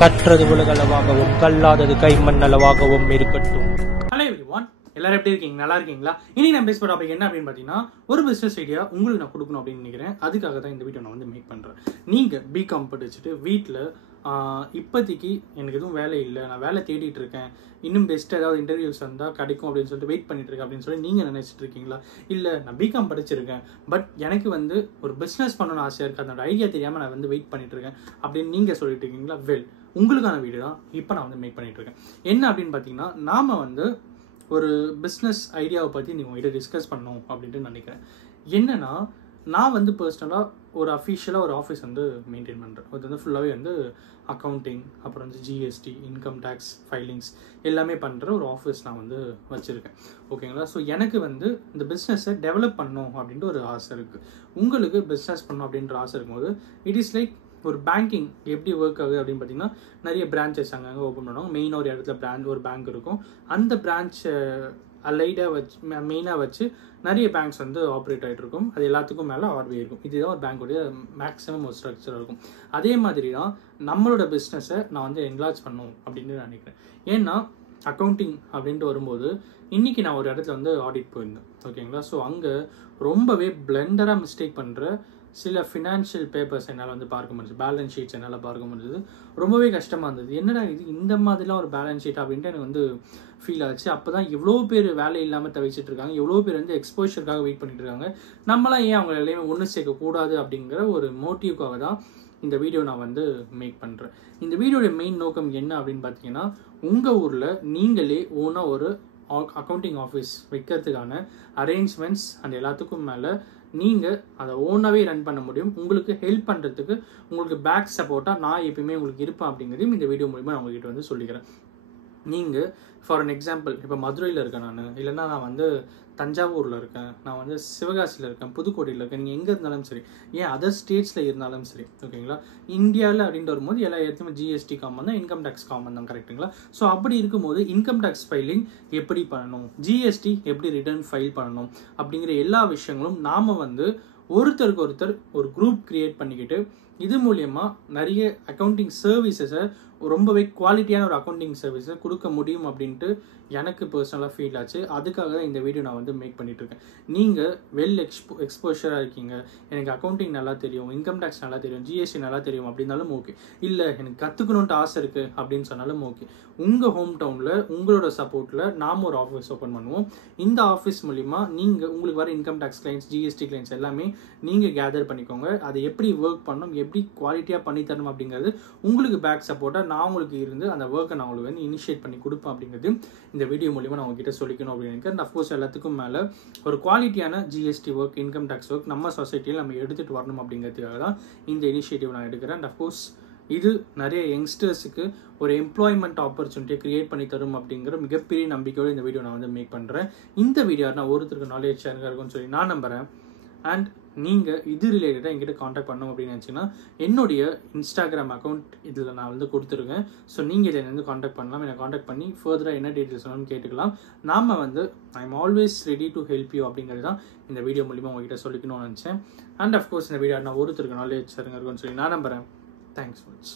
கற்றது உலகளவாகவும் கல்லாதது கைமண் அளவாகவும் இருக்கட்டும். Hello everyone, எல்லாரும் எப்படி இருக்கீங்க? நல்லா இருக்கீங்களா? இன்னைக்கு நான் பேச போற டாபிக் என்ன அப்படின்னு பார்த்தீங்கன்னா, ஒரு பிசினஸ் ஐடியா உங்களுக்கு நான் கொடுக்கணும் அப்படின்னு நினைக்கிறேன். அதுக்காக தான் இந்த வீடியோ நான் வந்து மேக் பண்றேன். நீங்க பிகாம் படிச்சுட்டு வீட்டில் இப்போதைக்கு எனக்கு எதுவும் வேலை இல்லை, நான் வேலை தேடிட்டு இருக்கேன், இன்னும் பெஸ்ட் ஏதாவது இன்டர்வியூஸ் வந்தால் கிடைக்கும் அப்படின்னு சொல்லிட்டு வெயிட் பண்ணிட்டு இருக்கேன் அப்படின்னு சொல்லி நீங்கள் நினைச்சிட்டு இருக்கீங்களா? இல்லை, நான் பிகாம் படிச்சிருக்கேன், பட் எனக்கு வந்து ஒரு பிஸ்னஸ் பண்ணணும்னு ஆசையாக இருக்குது, அதோட ஐடியா தெரியாமல் நான் வந்து வெயிட் பண்ணிட்டு இருக்கேன் அப்படின்னு நீங்கள் சொல்லிட்டு இருக்கீங்களா? வெல், உங்களுக்கான வீடியோ தான் இப்போ நான் வந்து மேக் பண்ணிட்டு இருக்கேன். என்ன அப்படின்னு பார்த்தீங்கன்னா, நாம் வந்து ஒரு பிஸ்னஸ் ஐடியாவை பற்றி நீங்கள் உங்கள்கிட்ட டிஸ்கஸ் பண்ணணும் அப்படின்ட்டு நினைக்கிறேன். என்னன்னா, நான் வந்து பர்சனலாக ஒரு அஃபிஷியலாக ஒரு ஆஃபீஸ் வந்து மெயின்டைன் பண்ணுறேன். அது வந்து ஃபுல்லாகவே வந்து அக்கௌண்டிங், அப்புறம் வந்து ஜிஎஸ்டி, இன்கம் டேக்ஸ் ஃபைலிங்ஸ் எல்லாமே பண்ணுற ஒரு ஆஃபீஸ் நான் வந்து வச்சுருக்கேன். ஓகேங்களா? ஸோ எனக்கு வந்து இந்த பிஸ்னஸை டெவலப் பண்ணணும் அப்படின்ட்டு ஒரு ஆசை இருக்குது. உங்களுக்கு பிஸ்னஸ் பண்ணணும் அப்படின்ற ஆசை இருக்கும்போது, இட் இஸ் லைக் ஒரு பேங்கிங் எப்படி ஒர்க் ஆகுது அப்படின்னு பார்த்தீங்கன்னா, நிறைய பிரான்ச்சஸ் அங்கங்கே ஓப்பன் பண்ணுவாங்க. மெயினாக ஒரு இடத்துல ஒரு பேங்க் இருக்கும். அந்த பிரான்ச்சை அலைடாக வச்சு மெயினாக வச்சு நிறைய பேங்க்ஸ் வந்து ஆப்ரேட் ஆகிட்டு இருக்கும். அது எல்லாத்துக்கும் மேலே ஆர்பிஐ இருக்கும். இதுதான் ஒரு பேங்க்குடைய மேக்ஸிமம் ஒரு ஸ்ட்ரக்சர் இருக்கும். அதே மாதிரி தான் நம்மளோட பிஸ்னஸை நான் வந்து என்லார்ஜ் பண்ணணும் அப்படின்னு நினைக்கிறேன். ஏன்னா அக்கௌண்டிங் அப்படின்ட்டு வரும்போது, இன்றைக்கி நான் ஒரு இடத்துல வந்து ஆடிட் போயிருந்தேன். ஓகேங்களா? ஸோ அங்கே ரொம்பவே பிளண்டராக மிஸ்டேக் பண்ணுற சில ஃபினான்ஷியல் பேப்பர்ஸ் என்னால் வந்து பார்க்க முடிஞ்சது, பேலன்ஸ் ஷீட்ஸ் என்னால் பார்க்க முடிஞ்சது. ரொம்பவே கஷ்டமாக இருந்தது. என்னடா இது, இந்த மாதிரிலாம் ஒரு பேலன்ஸ் ஷீட் அப்படின்ட்டு எனக்கு வந்து ஃபீல் ஆச்சு. அப்போ தான் எவ்வளோ பேர் வேலை இல்லாமல் தவிச்சிட்டு இருக்காங்க, எவ்வளோ பேர் வந்து எக்ஸ்போஷருக்காக வெயிட் பண்ணிட்டு இருக்காங்க. நம்மளாம் ஏன் அவங்க எல்லாமே ஒன்று சேர்க்கக்கூடாது அப்படிங்கிற ஒரு மோட்டிவ்க்காக தான் இந்த வீடியோ நான் வந்து மேக் பண்ணுறேன். இந்த வீடியோடைய மெயின் நோக்கம் என்ன அப்படின்னு பார்த்தீங்கன்னா, உங்கள் ஊரில் நீங்களே ஓனாக ஒரு அக்கௌண்டிங் ஆஃபீஸ் வைக்கிறதுக்கான அரேஞ்ச்மெண்ட்ஸ் அண்ட் எல்லாத்துக்கும் மேலே நீங்கள் அதை ஓனாகவே ரன் பண்ண முடியும். உங்களுக்கு ஹெல்ப் பண்ணுறதுக்கு உங்களுக்கு பேக் சப்போர்ட்டாக நான் எப்பயுமே உங்களுக்கு இருப்பேன் அப்படிங்கிறதையும் இந்த வீடியோ மூலிமா நான் உங்ககிட்ட வந்து சொல்லிக்கிறேன். நீங்கள் ஃபார் அன் எக்ஸாம்பிள், இப்போ மதுரையில் இருக்கேன் நான், இல்லைன்னா நான் வந்து தஞ்சாவூரில் இருக்கேன், நான் வந்து சிவகாசியில் இருக்கேன், புதுக்கோட்டையில் இருக்கேன், நீங்கள் எங்கே இருந்தாலும் சரி, ஏன் அதர் ஸ்டேட்ஸில் இருந்தாலும் சரி, ஓகேங்களா? இந்தியாவில் அப்படின்ட்டு வரும்போது எல்லா இடத்துலையுமே ஜிஎஸ்டி காமன் தான், இன்கம் டேக்ஸ் காமன் தான், கரெக்டுங்களா? ஸோ அப்படி இருக்கும்போது இன்கம் டேக்ஸ் ஃபைலிங் எப்படி பண்ணணும், ஜிஎஸ்டி எப்படி ரிட்டர்ன் ஃபைல் பண்ணணும் அப்படிங்கிற எல்லா விஷயங்களும் நாம் வந்து ஒருத்தருக்கு ஒருத்தர் ஒரு குரூப் கிரியேட் பண்ணிக்கிட்டு, இது மூலயமா நிறைய அக்கௌண்டிங் சர்வீசஸை ரொம்பவே குவாலிட்டியான ஒரு அக்கௌண்டிங் சர்வீஸை கொடுக்க முடியும் அப்படின்ட்டு எனக்கு பர்சனலாக ஃபீல் ஆச்சு. அதுக்காக தான் இந்த வீடியோ நான் வந்து மேக் பண்ணிகிட்ருக்கேன். நீங்கள் எக்ஸ்போஷராக இருக்கீங்க, எனக்கு அக்கௌண்டிங் நல்லா தெரியும், இன்கம் டேக்ஸ் நல்லா தெரியும், ஜிஎஸ்டி நல்லா தெரியும் அப்படின்னாலும் ஓகே, இல்லை எனக்கு கற்றுக்கணுன்ட்டு ஆசை இருக்குது அப்படின்னு சொன்னாலும் ஓகே. உங்கள் ஹோம் டவுனில் உங்களோட சப்போர்ட்டில் நாம் ஒரு ஆஃபீஸ் ஓப்பன் பண்ணுவோம். இந்த ஆஃபீஸ் மூலிமா நீங்கள் உங்களுக்கு வர income tax clients, GST clients எல்லாமே நீங்கள் கேதர் பண்ணிக்கோங்க. அதை எப்படி ஒர்க் பண்ணணும், எப்படி குவாலிட்டியாக பண்ணித்தரணும் அப்படிங்கிறது உங்களுக்கு பேக் சப்போர்ட்டாக நான் உங்களுக்கு இருந்து அந்த ஒர்க்கை நான் உங்களுக்கு வந்து இனிஷியேட் பண்ணி கொடுப்பேன் அப்படிங்கிறது இந்த வீடியோ மூலிமா நான் உங்ககிட்ட சொல்லிக்கணும் அப்படின்னு நினைக்கிறேன். அஃப்கோர்ஸ் எல்லாத்துக்கும் மேலே ஒரு குவாலிட்டியான GST work, income tax work நம்ம சொசைட்டியில் நம்ம எடுத்துகிட்டு வரணும் அப்படிங்கிறதுக்காக தான் இந்த இனிஷியேட்டிவ் நான் எடுக்கிறேன். அண்ட் அஃப்கோர்ஸ் இது நிறைய யங்ஸ்டர்ஸுக்கு ஒரு எம்ப்ளாய்மெண்ட் ஆப்பர்ச்சுனிட்டியை கிரியேட் பண்ணி தரும் அப்படிங்கிற மிகப்பெரிய நம்பிக்கையோடு இந்த வீடியோ நான் வந்து மேக் பண்ணுறேன். இந்த வீடியோ நான் ஒருத்தருக்கு நாலேஜ் ஷேரிங்காக இருக்கும்னு சொல்லி நான் நம்புகிறேன். அண்ட் நீங்கள் இது ரிலேட்டடாக என்கிட்ட காண்டாக்ட் பண்ணணும் அப்படின்னு நினச்சிங்கன்னா, என்னுடைய இன்ஸ்டாகிராம் அக்கௌண்ட் இதில் நான் வந்து கொடுத்துருக்கேன். ஸோ நீங்கள் இதை வந்து காண்டாக்ட் பண்ணலாம். என்னை காண்டாக்ட் பண்ணி ஃபர்தராக என்ன டீட்டெயில்ஸ் வேணும்னு கேட்டுக்கலாம். நாம் வந்து I am always ready to help you அப்படிங்கிறது தான் இந்த வீடியோ மூலிமா உங்ககிட்ட சொல்லிக்கணும்னு நினச்சேன். அண்ட் அஃப்கோர்ஸ் இந்த வீடியோ நான் ஒருத்தருக்கு நாலேஜ் ஷேரிங்காக இருக்கும்னு சொல்லி நான் நம்புகிறேன். Thanks much.